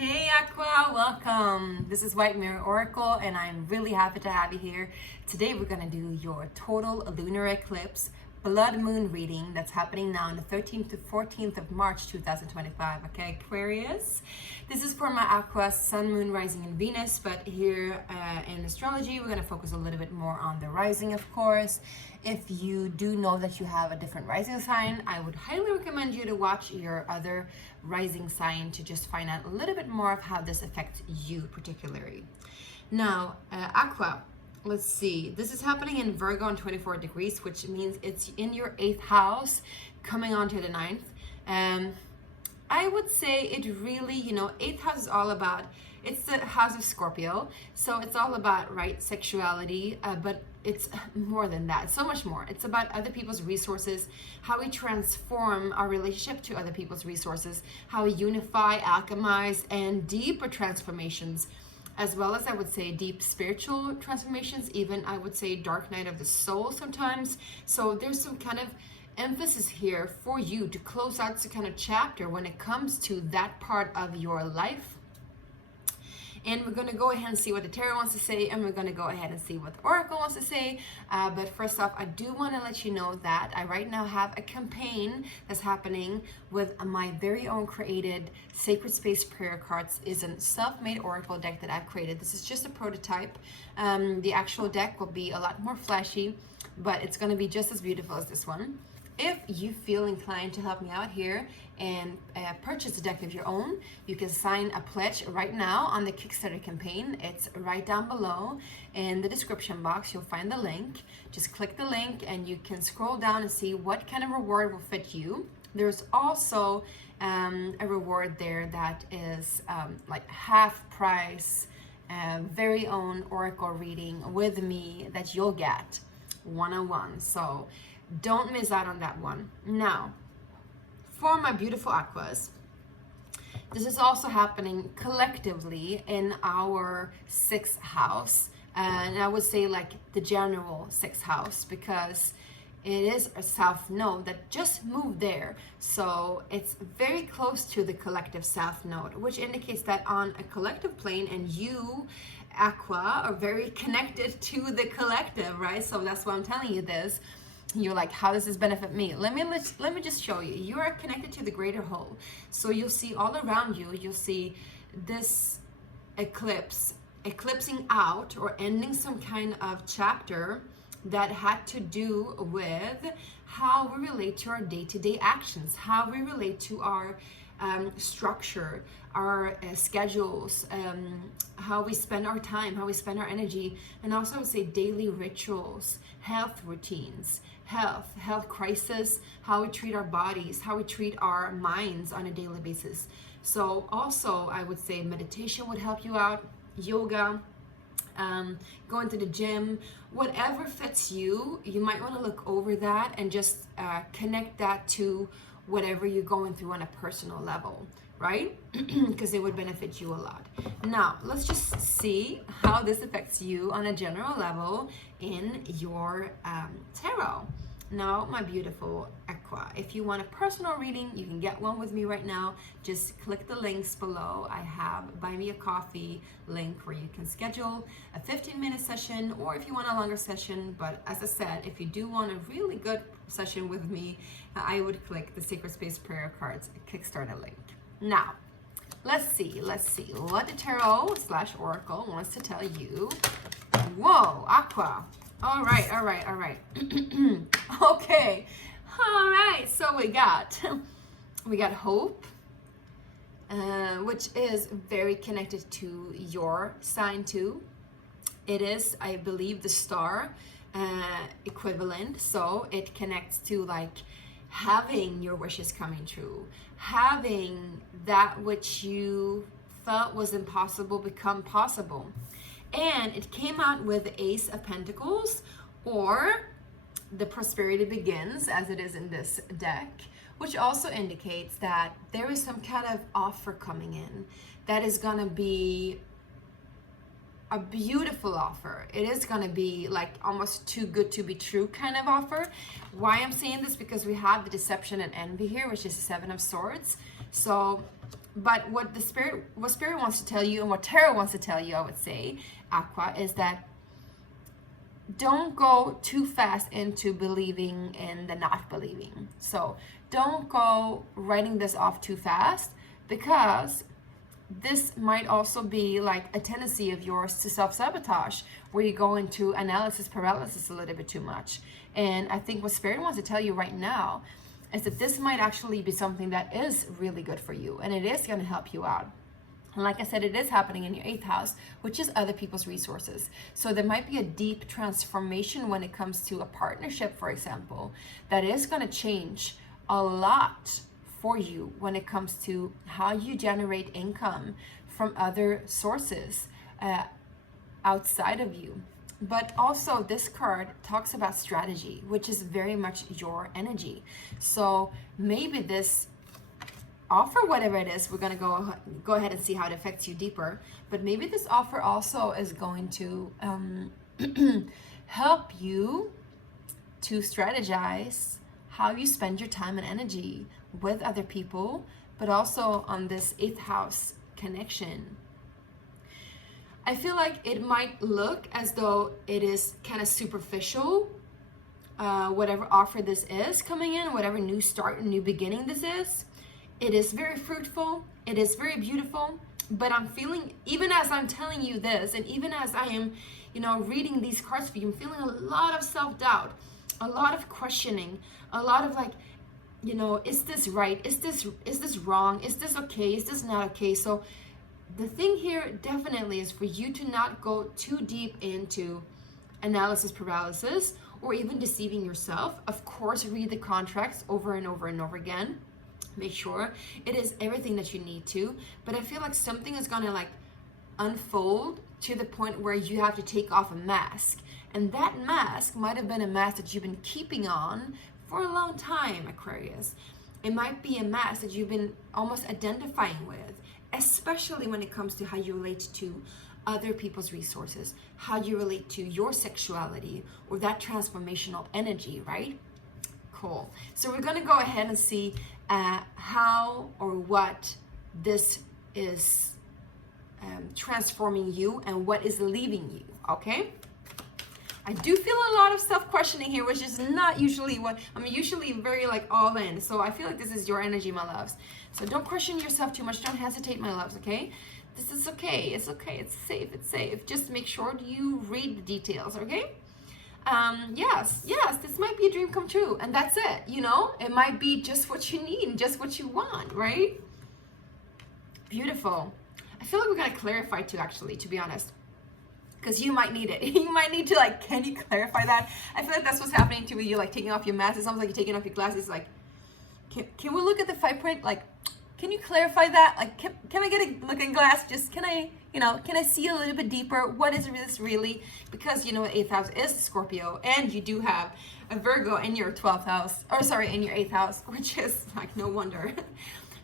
Hey Aqua, welcome. This is White Mirror Oracle and I'm really happy to have you here. Today we're going to do your total lunar eclipse blood moon reading that's happening now on the 13th to 14th of March 2025. Okay, Aquarius. This is for my Aqua, Sun, Moon, Rising, and Venus, but here in astrology we're going to focus a little bit more on the rising, of course. If you do know that you have a different rising sign, I would highly recommend you to watch your other rising sign to just find out a little bit more of how this affects you particularly. Now, Aqua, let's see. This is happening in Virgo on 24 degrees, which means it's in your 8th house, coming on to the 9th. I would say it really, 8th house is all about, it's the house of Scorpio. So it's all about, right, sexuality, but it's more than that, so much more. It's about other people's resources, how we transform our relationship to other people's resources, how we unify, alchemize, and deeper transformations, as well as I would say deep spiritual transformations, even I would say dark night of the soul sometimes. So there's some kind of emphasis here for you to close out some kind of chapter when it comes to that part of your life. And we're going to go ahead and see what the tarot wants to say, and we're going to go ahead and see what the oracle wants to say. But first off, I do want to let you know that I right now have a campaign that's happening with my very own created Sacred Space Prayer Cards. Is a self-made oracle deck that I've created. This is just a prototype. The actual deck will be a lot more flashy, but it's going to be just as beautiful as this one. If you feel inclined to help me out here and purchase a deck of your own, you can sign a pledge right now on the Kickstarter campaign. It's right down below in the description box. You'll find the link. Just click the link and you can scroll down and see what kind of reward will fit you. There's also a reward there that is like half price, very own oracle reading with me that you'll get one-on-one. So don't miss out on that one. Now, for my beautiful Aquas, this is also happening collectively in our 6th house. And I would say like the general 6th house, because it is a south node that just moved there. So it's very close to the collective south node, which indicates that on a collective plane, and you, Aqua, are very connected to the collective, right? So that's why I'm telling you this. You're like, how does this benefit me? Let me just show you. You are connected to the greater whole. So you'll see all around you, you'll see this eclipse eclipsing out or ending some kind of chapter that had to do with how we relate to our day-to-day actions, how we relate to our structure, our schedules, how we spend our time, how we spend our energy, and also I would say daily rituals, health routines, health crisis, how we treat our bodies, how we treat our minds on a daily basis. So also I would say meditation would help you out, yoga, going to the gym, whatever fits you. You might want to look over that and just connect that to whatever you're going through on a personal level, right? Because it would benefit you a lot. Now, let's just see how this affects you on a general level in your tarot. Now, my beautiful Aqua, if you want a personal reading, you can get one with me right now. Just click the links below. I have Buy Me a Coffee link where you can schedule a 15-minute session, or if you want a longer session. But as I said, if you do want a really good session with me, I would click the Sacred Space Prayer Cards Kickstarter link. Now, let's see what the tarot / oracle wants to tell you. Whoa, Aqua. All right. Okay. All right. So we got hope, which is very connected to your sign too. It is, I believe, the star equivalent. So it connects to like having your wishes coming true, having that which you felt was impossible become possible. And it came out with the Ace of Pentacles, or the Prosperity Begins, as it is in this deck, which also indicates that there is some kind of offer coming in that is going to be a beautiful offer. It is going to be like almost too good to be true kind of offer. Why I'm saying this, because we have the Deception and Envy here, which is the 7 of Swords. So But what spirit wants to tell you, and what tarot wants to tell you, I would say, Aqua, is that don't go too fast into believing in the not believing. So don't go writing this off too fast, because this might also be like a tendency of yours to self-sabotage, where you go into analysis paralysis a little bit too much. And I think what spirit wants to tell you right now is that this might actually be something that is really good for you, and it is going to help you out. And like I said, it is happening in your 8th house, which is other people's resources. So there might be a deep transformation when it comes to a partnership, for example, that is going to change a lot for you when it comes to how you generate income from other sources outside of you. But also this card talks about strategy, which is very much your energy. So maybe this offer, whatever it is, we're going to go ahead and see how it affects you deeper. But maybe this offer also is going to help you to strategize how you spend your time and energy with other people, but also on this 8th house connection. I feel like it might look as though it is kind of superficial, whatever offer this is coming in, whatever new start, new beginning this is. It is very fruitful, it is very beautiful, but I'm feeling, even as I'm telling you this, and even as I am, reading these cards for you, I'm feeling a lot of self-doubt, a lot of questioning, a lot of like, is this right? Is this wrong? Is this okay? Is this not okay? So the thing here definitely is for you to not go too deep into analysis paralysis or even deceiving yourself. Of course, read the contracts over and over and over again. Make sure it is everything that you need to. But I feel like something is gonna like unfold to the point where you have to take off a mask. And that mask might have been a mask that you've been keeping on for a long time, Aquarius. It might be a mask that you've been almost identifying with, especially when it comes to how you relate to other people's resources, how you relate to your sexuality or that transformational energy, right? Cool. So we're going to go ahead and see how or what this is transforming you and what is leaving you, okay? I do feel a lot of self-questioning here, which is not usually what, I'm usually very like all in. So I feel like this is your energy, my loves. So don't question yourself too much. Don't hesitate, my loves, okay? This is okay. It's okay. It's safe. It's safe. Just make sure you read the details, okay? Yes, this might be a dream come true. And that's it, It might be just what you need and just what you want, right? Beautiful. I feel like we're going to clarify too, actually, to be honest. Because you might need it. You might need to like, can you clarify that? I feel like that's what's happening to you, like taking off your mask. It's almost like you're taking off your glasses. Like, can we look at the fine print? Like, can you clarify that? Like, can I get a looking glass? Just can I see a little bit deeper? What is this really? Because 8th house is Scorpio, and you do have a Virgo in your 12th house, or sorry, in your 8th house, which is like no wonder,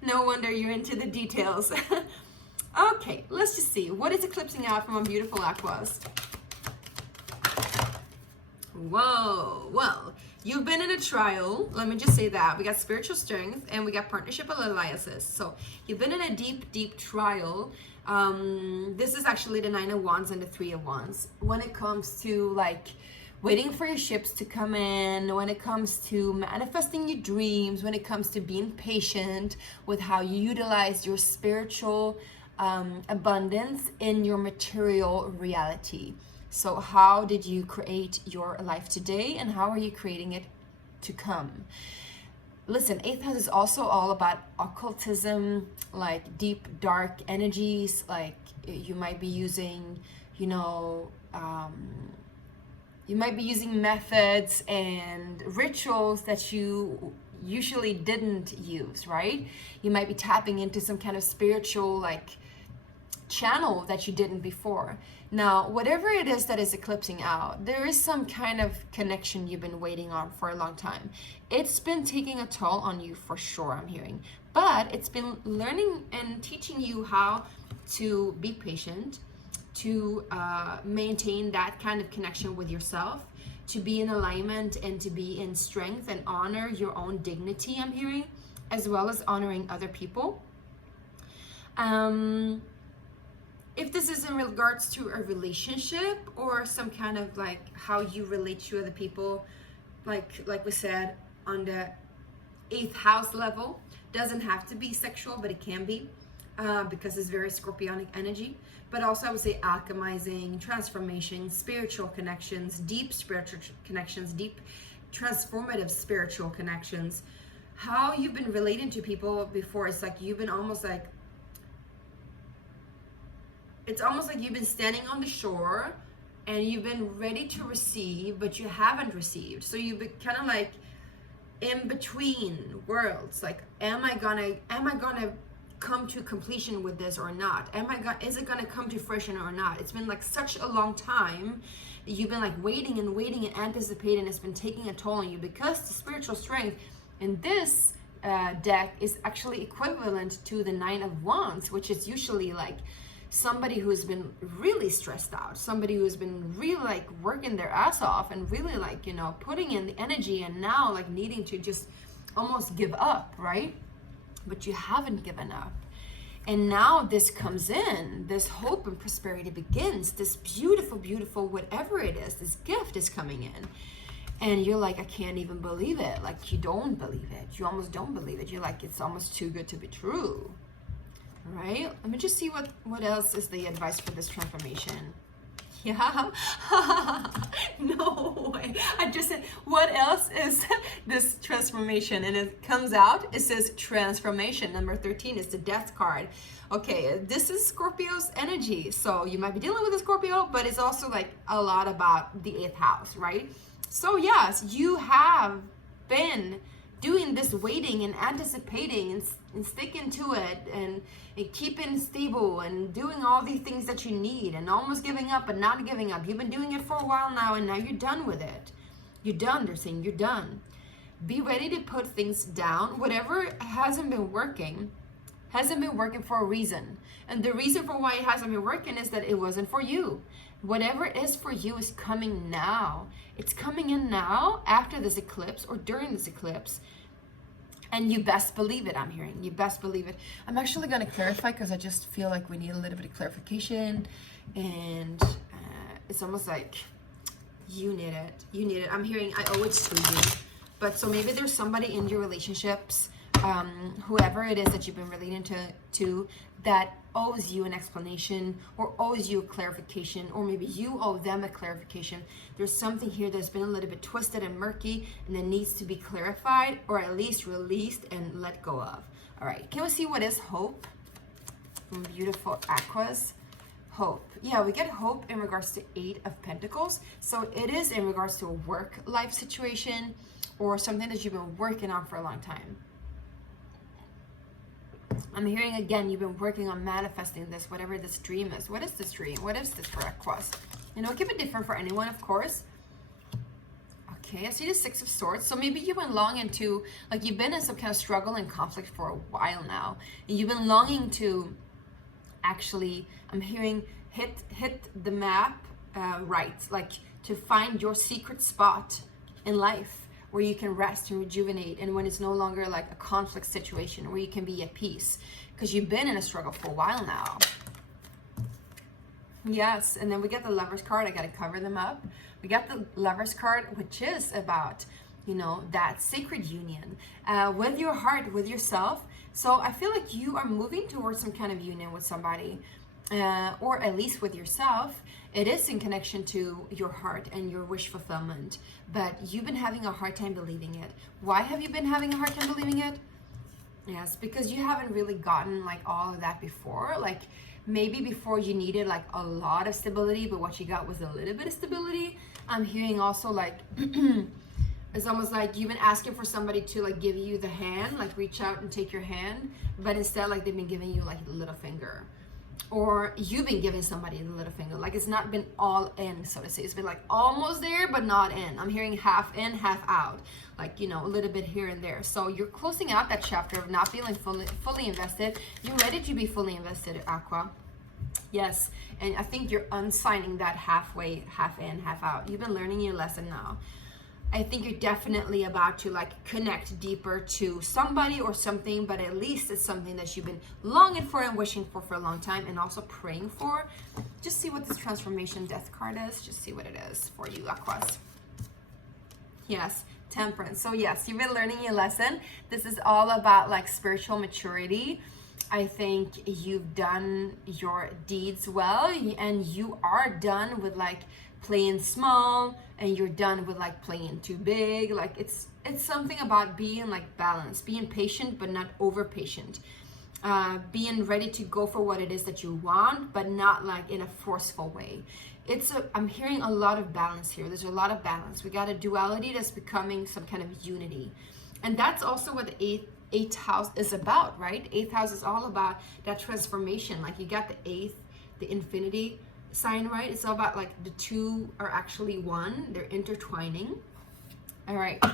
no wonder you're into the details. Okay, let's just see. What is eclipsing out from our beautiful Aquas? Whoa, well, you've been in a trial. Let me just say that. We got spiritual strength and we got partnership alliances. So you've been in a deep, deep trial. This is actually the 9 of Wands and the 3 of Wands. When it comes to like waiting for your ships to come in, when it comes to manifesting your dreams, when it comes to being patient with how you utilize your spiritual abundance in your material reality. So how did you create your life today, and how are you creating it to come? Listen, 8th house is also all about occultism, like deep dark energies. Like you might be using, you might be using methods and rituals that you usually didn't use, right? You might be tapping into some kind of spiritual like channel that you didn't before. Now, whatever it is that is eclipsing out, there is some kind of connection you've been waiting on for a long time. It's been taking a toll on you for sure, I'm hearing. But it's been learning and teaching you how to be patient, to maintain that kind of connection with yourself, to be in alignment and to be in strength and honor your own dignity, I'm hearing, as well as honoring other people. If this is in regards to a relationship or some kind of like how you relate to other people, like we said, on the 8th house level, doesn't have to be sexual, but it can be, because it's very scorpionic energy. But also I would say alchemizing, transformation, spiritual connections, deep spiritual connections, deep transformative spiritual connections. How you've been relating to people before, it's like you've been almost like, it's almost like you've been standing on the shore and you've been ready to receive, but you haven't received. So you've been kind of like in between worlds. Like, am I gonna come to completion with this or not? Is it gonna come to fruition or not? It's been like such a long time that you've been like waiting and anticipating. It's been taking a toll on you, because the spiritual strength in this deck is actually equivalent to the 9 of Wands, which is usually like somebody who's been really stressed out, somebody who's been really like working their ass off and really like, you know, putting in the energy, and now like needing to just almost give up, right? But you haven't given up. And now this comes in, this hope and prosperity begins, this beautiful, beautiful, whatever it is, this gift is coming in. And you're like, I can't even believe it. Like, you don't believe it. You almost don't believe it. You're like, it's almost too good to be true. Right? Let me just see what else is the advice for this transformation. Yeah. No way. I just said, what else is this transformation? And it comes out, it says transformation. Number 13 is the death card. Okay, this is Scorpio's energy. So you might be dealing with a Scorpio, but it's also like a lot about the 8th house, right? So yes, you have been doing this waiting and anticipating and sticking to it and keeping stable and doing all these things that you need and almost giving up but not giving up. You've been doing it for a while now, and now you're done with it. You're done. They're saying you're done. Be ready to put things down. Whatever hasn't been working for a reason. And the reason for why it hasn't been working is that it wasn't for you. Whatever it is for you is coming now. It's coming in now after this eclipse or during this eclipse. And you best believe it, I'm hearing. You best believe it. I'm actually going to clarify, because I just feel like we need a little bit of clarification. And it's almost like you need it. You need it. I'm hearing, I owe it to you. But so maybe there's somebody in your relationships, whoever it is that you've been relating to that owes you an explanation or owes you a clarification, or maybe you owe them a clarification. There's something here that's been a little bit twisted and murky and that needs to be clarified, or at least released and let go of. All right, can we see what is hope? Beautiful aquas. Hope. Yeah, we get hope in regards to 8 of Pentacles. So it is in regards to a work life situation or something that you've been working on for a long time. I'm hearing again, you've been working on manifesting this, whatever this dream is. What is this dream? What is this for Aquas? You know, it can be different for anyone, of course. Okay, I see the 6 of Swords. So maybe you've been longing to, like, you've been in some kind of struggle and conflict for a while now. And you've been longing to actually, I'm hearing, hit the map right. Like, to find your secret spot in life where you can rest and rejuvenate, and when it's no longer like a conflict situation, where you can be at peace, because you've been in a struggle for a while now. Yes, and then we get the Lovers card. I got to cover them up. We got the Lovers card, which is about, you know, that sacred union with your heart, with yourself. So I feel like you are moving towards some kind of union with somebody, or at least with yourself. It is in connection to your heart and your wish fulfillment, but you've been having a hard time believing it. Why have you been having a hard time believing it? Yes, because you haven't really gotten like all of that before. Like, maybe before you needed like a lot of stability, but what you got was a little bit of stability. I'm hearing also like, it's almost like you've been asking for somebody to like give you the hand, like reach out and take your hand, but instead like they've been giving you like the little finger. Or you've been giving somebody the little finger. Like, it's not been all in, so to say. It's been like almost there, but not in. I'm hearing half in, half out. Like, you know, a little bit here and there. So you're closing out that chapter of not feeling fully invested. You're ready to be fully invested, Aqua. Yes, and I think you're unsigning that halfway, half in, half out. You've been learning your lesson now. I think you're definitely about to like connect deeper to somebody or something, but at least it's something that you've been longing for and wishing for a long time, and also praying for. Just see what this transformation death card is. Just see what it is for you, Aquas. Yes, Temperance. So yes, you've been learning your lesson. This is all about like spiritual maturity. I think you've done your deeds well, and you are done with like playing small, and you're done with like playing too big. Like it's something about being like balanced, being patient but not over patient, being ready to go for what it is that you want, but not like in a forceful way. I'm hearing a lot of balance here. There's a lot of balance. We got a duality that's becoming some kind of unity, and that's also what the eighth house is about, right? Eighth house is all about that transformation. Like you got the eighth, the infinity sign, right? It's all about like the two are actually one. They're intertwining. All right.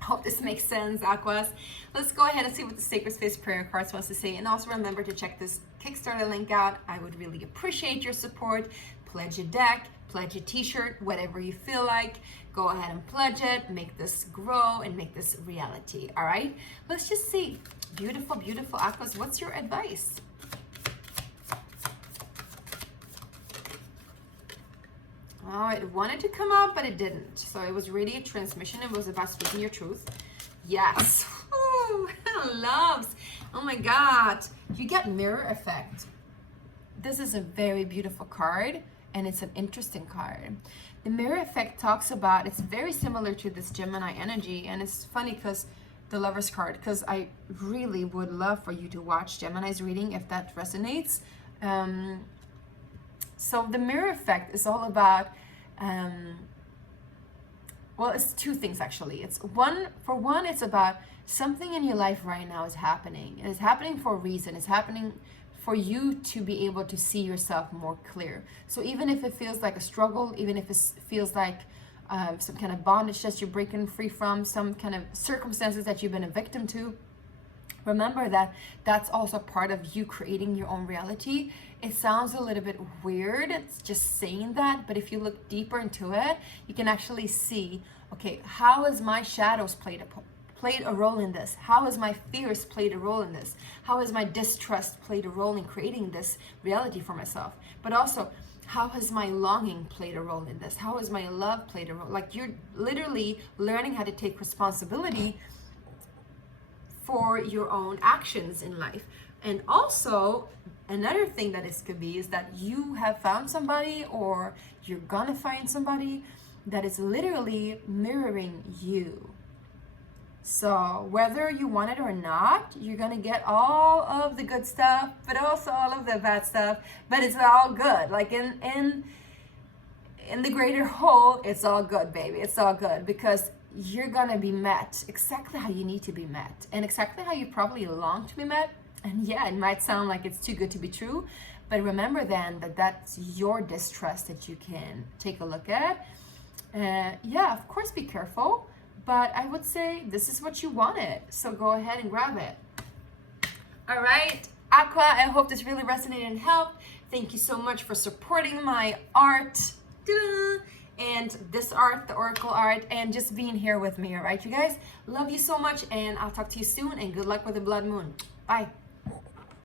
Hope this makes sense, Aquas. Let's go ahead and see what the Sacred Space Prayer cards wants to say. And also remember to check this Kickstarter link out. I would really appreciate your support. Pledge a deck, pledge a t-shirt, whatever you feel like. Go ahead and pledge it, make this grow and make this reality. All right, let's just see. Beautiful, beautiful Aquas, what's your advice? Oh, it wanted to come out, but it didn't. So it was really a transmission. It was about speaking your truth. Yes. Ooh, loves. Oh my God. You get mirror effect. This is a very beautiful card, and it's an interesting card. The mirror effect talks about, it's very similar to this Gemini energy, and it's funny because the Lover's card, because I really would love for you to watch Gemini's reading if that resonates. So the mirror effect is all about, well, it's two things actually. It's for one, it's about something in your life right now is happening. It is happening for a reason. It's happening for you to be able to see yourself more clear. So even if it feels like a struggle, even if it feels like some kind of bondage that you're breaking free from, some kind of circumstances that you've been a victim to, remember that that's also part of you creating your own reality. It sounds a little bit weird, it's just saying that, but if you look deeper into it, you can actually see, okay, how has my shadows played a role in this? How has my fears played a role in this? How has my distrust played a role in creating this reality for myself? But also, how has my longing played a role in this? How has my love played a role? Like you're literally learning how to take responsibility for your own actions in life. And also, another thing that this could be is that you have found somebody, or you're gonna find somebody that is literally mirroring you. So whether you want it or not, you're gonna get all of the good stuff, but also all of the bad stuff, but it's all good. Like in the greater whole, it's all good, baby. It's all good, because you're gonna be met exactly how you need to be met, and exactly how you probably long to be met. And yeah, it might sound like it's too good to be true, but remember then that that's your distrust that you can take a look at. Yeah, of course, be careful. But I would say this is what you wanted, so go ahead and grab it. All right, Aqua, I hope this really resonated and helped. Thank you so much for supporting my art. Ta-da! And this art, the Oracle art, and just being here with me, all right, you guys? Love you so much, and I'll talk to you soon, and good luck with the blood moon. Bye.